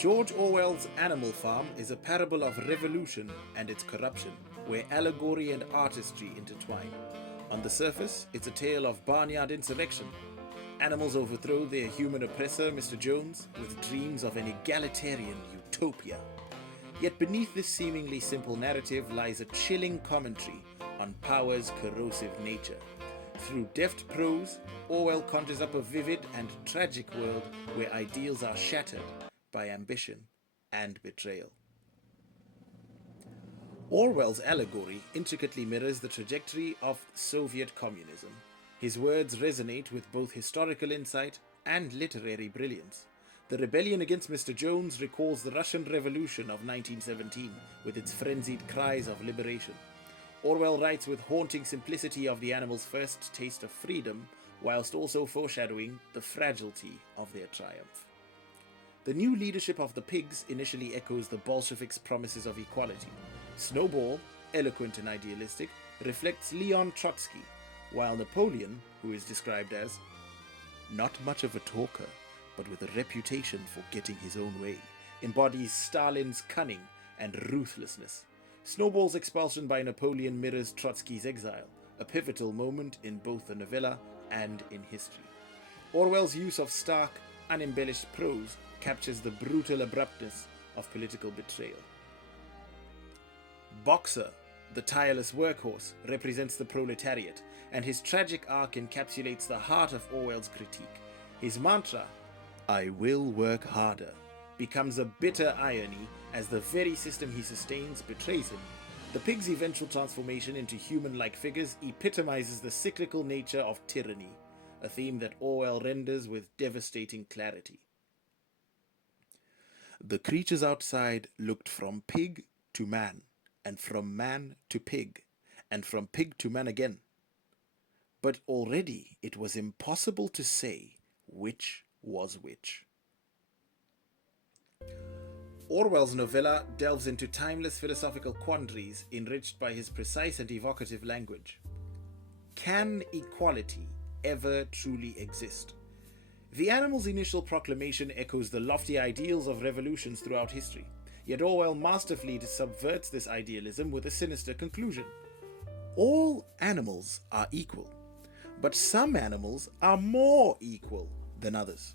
George Orwell's Animal Farm is a parable of revolution and its corruption, where allegory and artistry intertwine. On the surface, it's a tale of barnyard insurrection. Animals overthrow their human oppressor, Mr. Jones, with dreams of an egalitarian utopia. Yet beneath this seemingly simple narrative lies a chilling commentary on power's corrosive nature. Through deft prose, Orwell conjures up a vivid and tragic world where ideals are shattered by ambition and betrayal. Orwell's allegory intricately mirrors the trajectory of Soviet communism. His words resonate with both historical insight and literary brilliance. The rebellion against Mr. Jones recalls the Russian Revolution of 1917 with its frenzied cries of liberation. Orwell writes with haunting simplicity of the animals' first taste of freedom, whilst also foreshadowing the fragility of their triumph. The new leadership of the pigs initially echoes the Bolsheviks' promises of equality. Snowball, eloquent and idealistic, reflects Leon Trotsky, while Napoleon, who is described as not much of a talker, but with a reputation for getting his own way, embodies Stalin's cunning and ruthlessness. Snowball's expulsion by Napoleon mirrors Trotsky's exile, a pivotal moment in both the novella and in history. Orwell's use of stark, unembellished prose captures the brutal abruptness of political betrayal. Boxer, the tireless workhorse, represents the proletariat, and his tragic arc encapsulates the heart of Orwell's critique. His mantra, "I will work harder," becomes a bitter irony as the very system he sustains betrays him. The pig's eventual transformation into human-like figures epitomizes the cyclical nature of tyranny, a theme that Orwell renders with devastating clarity. The creatures outside looked from pig to man, and from man to pig, and from pig to man again. But already it was impossible to say which was which. Orwell's novella delves into timeless philosophical quandaries enriched by his precise and evocative language. Can equality ever truly exist? The animal's initial proclamation echoes the lofty ideals of revolutions throughout history, yet Orwell masterfully subverts this idealism with a sinister conclusion. All animals are equal, but some animals are more equal than others.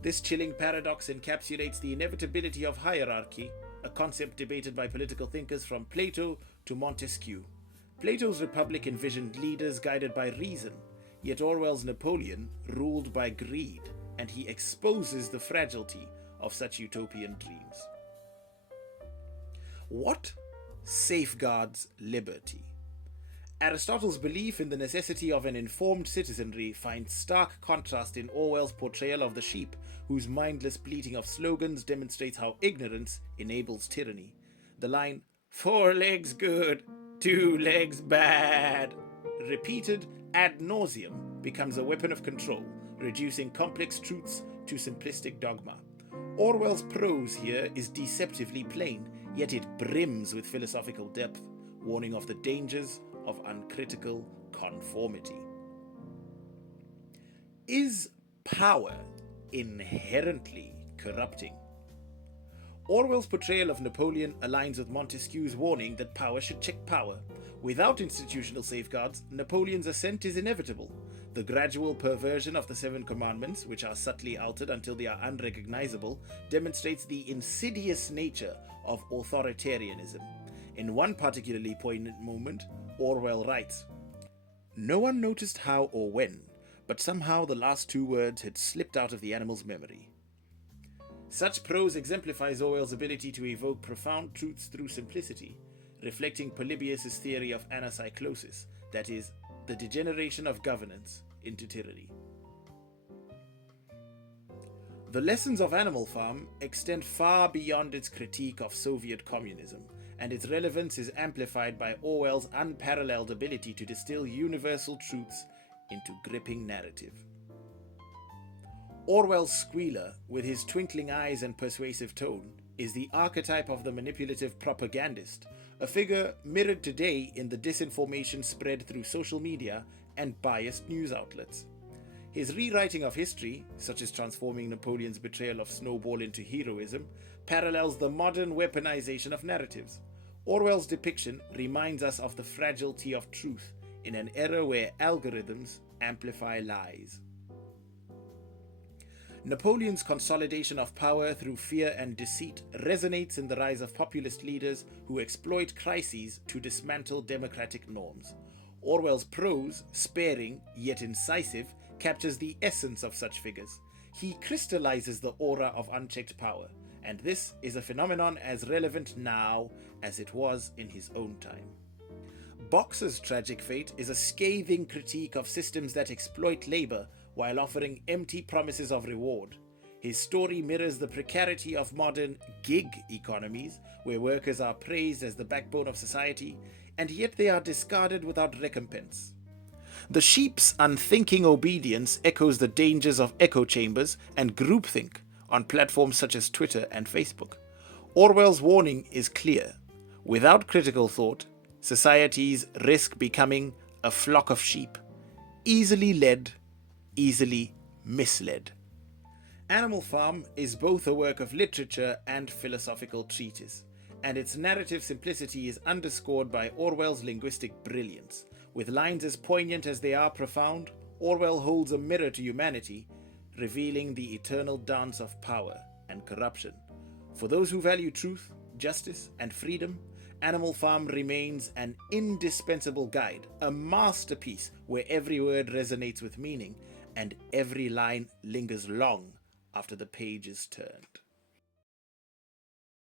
This chilling paradox encapsulates the inevitability of hierarchy, a concept debated by political thinkers from Plato to Montesquieu. Plato's Republic envisioned leaders guided by reason, yet Orwell's Napoleon ruled by greed, and he exposes the fragility of such utopian dreams. What safeguards liberty? Aristotle's belief in the necessity of an informed citizenry finds stark contrast in Orwell's portrayal of the sheep, whose mindless bleating of slogans demonstrates how ignorance enables tyranny. The line, "4 legs good, 2 legs bad," repeated ad nauseum, becomes a weapon of control, reducing complex truths to simplistic dogma. Orwell's prose here is deceptively plain, yet it brims with philosophical depth, warning of the dangers of uncritical conformity. Is power inherently corrupting? Orwell's portrayal of Napoleon aligns with Montesquieu's warning that power should check power. Without institutional safeguards, Napoleon's ascent is inevitable. The gradual perversion of the 7 commandments, which are subtly altered until they are unrecognizable, demonstrates the insidious nature of authoritarianism. In one particularly poignant moment, Orwell writes, "No one noticed how or when, but somehow the last 2 words had slipped out of the animal's memory." Such prose exemplifies Orwell's ability to evoke profound truths through simplicity, reflecting Polybius's theory of anacyclosis, that is, the degeneration of governance into tyranny. The lessons of Animal Farm extend far beyond its critique of Soviet communism, and its relevance is amplified by Orwell's unparalleled ability to distill universal truths into gripping narrative. Orwell's squealer, with his twinkling eyes and persuasive tone, is the archetype of the manipulative propagandist, a figure mirrored today in the disinformation spread through social media and biased news outlets. His rewriting of history, such as transforming Napoleon's betrayal of Snowball into heroism, parallels the modern weaponization of narratives. Orwell's depiction reminds us of the fragility of truth in an era where algorithms amplify lies. Napoleon's consolidation of power through fear and deceit resonates in the rise of populist leaders who exploit crises to dismantle democratic norms. Orwell's prose, sparing yet incisive, captures the essence of such figures. He crystallizes the aura of unchecked power, and this is a phenomenon as relevant now as it was in his own time. Boxer's tragic fate is a scathing critique of systems that exploit labor while offering empty promises of reward. His story mirrors the precarity of modern gig economies, where workers are praised as the backbone of society, and yet they are discarded without recompense. The sheep's unthinking obedience echoes the dangers of echo chambers and groupthink on platforms such as Twitter and Facebook. Orwell's warning is clear. Without critical thought, societies risk becoming a flock of sheep, easily led, easily misled. Animal Farm is both a work of literature and philosophical treatise, and its narrative simplicity is underscored by Orwell's linguistic brilliance. With lines as poignant as they are profound, Orwell holds a mirror to humanity, revealing the eternal dance of power and corruption. For those who value truth, justice, and freedom, Animal Farm remains an indispensable guide, a masterpiece where every word resonates with meaning and every line lingers long after the page is turned.